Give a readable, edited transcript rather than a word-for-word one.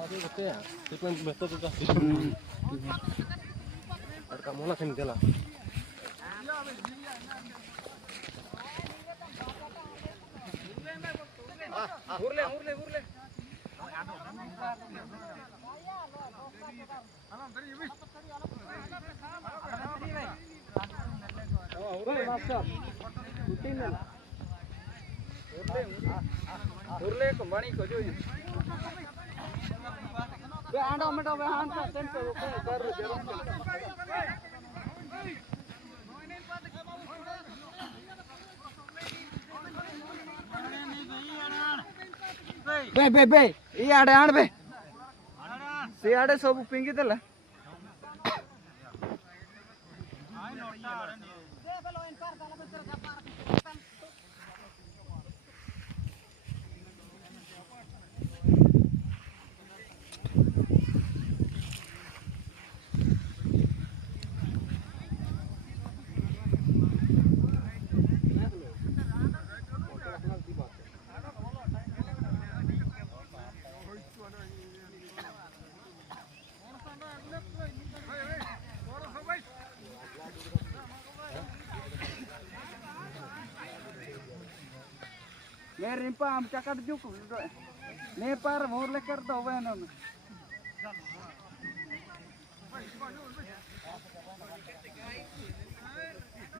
Ada gitu ya. Itu yang betul tuh. Ada kamu lah sini lah. Urle. Urle kembali ke jo. Ando meto behan ka tempo ko kar jero. बे ये आड़े आड़ बे से आड़े सब पिंगी तला मेरे रिंपा हम चकट जुक ने पर मोर लेकर दो बहनों में